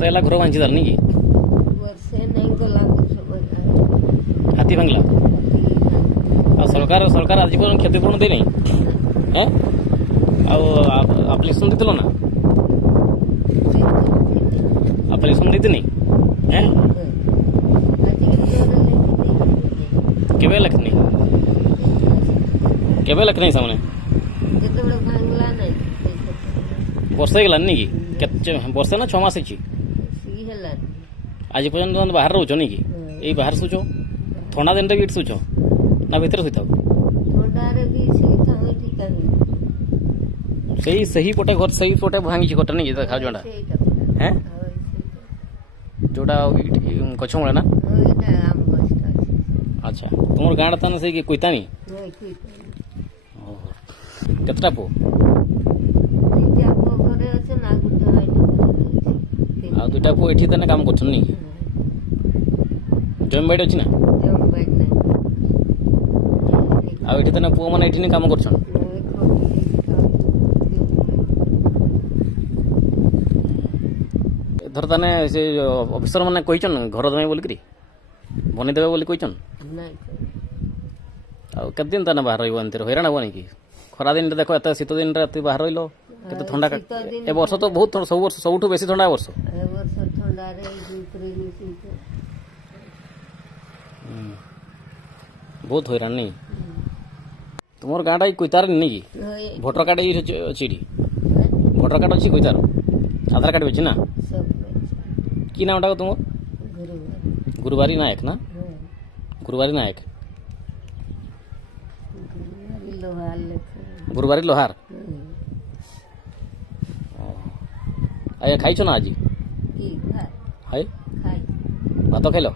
ବର୍ଷେ ହେଲା ଘର ଭାଙ୍ଗି ଦେଲାନି କି? ବର୍ଷେ ନାଇଁ ଗଲା ବର୍ଷ ହାତୀ ଭାଙ୍ଗିଲା ଆଉ ସରକାର ଆଜି ପର୍ଯ୍ୟନ୍ତ କ୍ଷତିପୂରଣ ଦେଇନାହିଁ। ଆଉ ଆପ୍ଲିକେସନ ଦେଇଥିଲ ନା? ଆପ୍ଲିକେସନ ଦେଇଥିନି କେବେ ଲେଖିନି ସେମାନେ ଯେତେବେଳେ ଭାଙ୍ଗଲା ନାଇଁ ବର୍ଷେ ହେଇଗଲାନି କି? କେତେ ବର୍ଷେ ନା 6 ମାସ ହେଇଛି? ସିଏ ହେଲାନି ଆଜି ପର୍ଯ୍ୟନ୍ତ ତମେ ବାହାରେ ରହୁଛ ନାଇଁ କି? ଏଇ ବାହାରେ ଶୋଉଛ? ଥଣ୍ଡା ଦିନରେ ବି ଏଠି ଶୋଉଛ ନା ଭିତରେ ଶୋଇଥାଉ? ଥଣ୍ଡାରେ ବି ଶୋଇଥାଉ ଏଠି କାହିଁ ସେଇପଟେ ଘର ସେଇପଟେ ଭାଙ୍ଗିଛି ଘରଟା ନାଇଁ କି? ଦେଖା ଯୋଉଟା ହେଁ ଯୋଉଟା ଗଛ ମୂଳେ ନା? ଆଚ୍ଛା ତୁମର ଗାଁଟା ତାହେଲେ ସେଇ କୋଇତାନି? କେତେଟା ପୁଅ? ଆଉ 2ଟା ପୁଅ ଏଠି ତାହେଲେ କାମ କରୁଛନ୍ତି ନାଇଁ? ଜମି ବାଡ଼ି ଅଛି ନା? ଆଉ ଏଠି ତାହେଲେ ପୁଅ ମାନେ ଏଠି କାମ କରୁଛନ୍? ଏଥର ତାହେଲେ ସେ ଅଫିସର ମାନେ କହିଛନ୍ ଘର ଦେବେ ବୋଲିକିରି ବନେଇଦେବେ ବୋଲି କହିଛନ୍? ଆଉ କେତେ ଦିନ ତାହେଲେ ବାହାର ରହିବ? ଏମିତି ହଇରାଣ ହବ ନାଇଁ କି? ଖରା ଦିନରେ ଦେଖ ଏତେ ଶୀତ ଦିନରେ ଏତେ ବାହାର ରହିଲ କେତେ ଥଣ୍ଡା। ଏ ବର୍ଷ ତ ବହୁତ ସବୁ ବର୍ଷ ସବୁଠୁ ବେଶୀ ଥଣ୍ଡା ଏ ବର୍ଷ। ବହୁତ ହଇରାଣ ନାଇଁ? ତୁମର ଗାଁଟା ଏଇ କୋଇତାର ନାଇଁ କି? ଭୋଟର କାର୍ଡ ଏଇ ଅଛି ଏଠି? ଭୋଟର କାର୍ଡ ଅଛି କୋଇତାର? ଆଧାର କାର୍ଡ ବି ଅଛି ନା? କି ନାମଟା ତୁମର? ଗୁରୁବାରୀ ନାୟକ ନା? ଗୁରୁବାରୀ ନାୟକ ଗୁରୁବାରୀ ଲୋହାର। ଆଜ୍ଞା ଖାଇଛ ନା ଆଜି? ହାଏ ଭାତ ଖାଇଲ?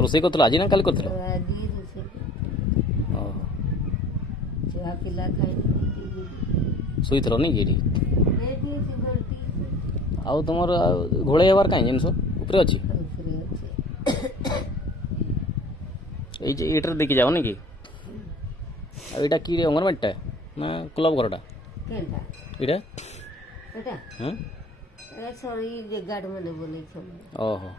ରୋଷେଇ କରିଥିଲ ଆଜି ନା କାଲି କରିଥିଲ? ଶୋଇଥିଲ ନାଇଁ କି ଏଠି? ଆଉ ତୁମର ଘୋଳେଇ ହେବାର କାହିଁ ଜିନିଷ ଉପରେ ଅଛି? ଏଇ ଯେ ଏଇଟାରେ ଦେଖି ଯାଅ ନାଇଁ କି? ଆଉ ଏଇଟା କି ଅଙ୍ଗନବାଡ଼ିଟା ନା କ୍ଲବ ଘରଟା? ଏଇଟା ଓହୋ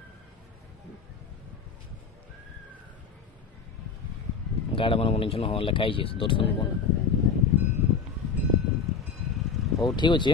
ଗାର୍ଡ ମାନେ ବନେଇଛନ୍? ହଁ ଲେଖା ହେଇଛି ଦର୍ଶନ ବନ। ହଉ ଠିକ୍ ଅଛି।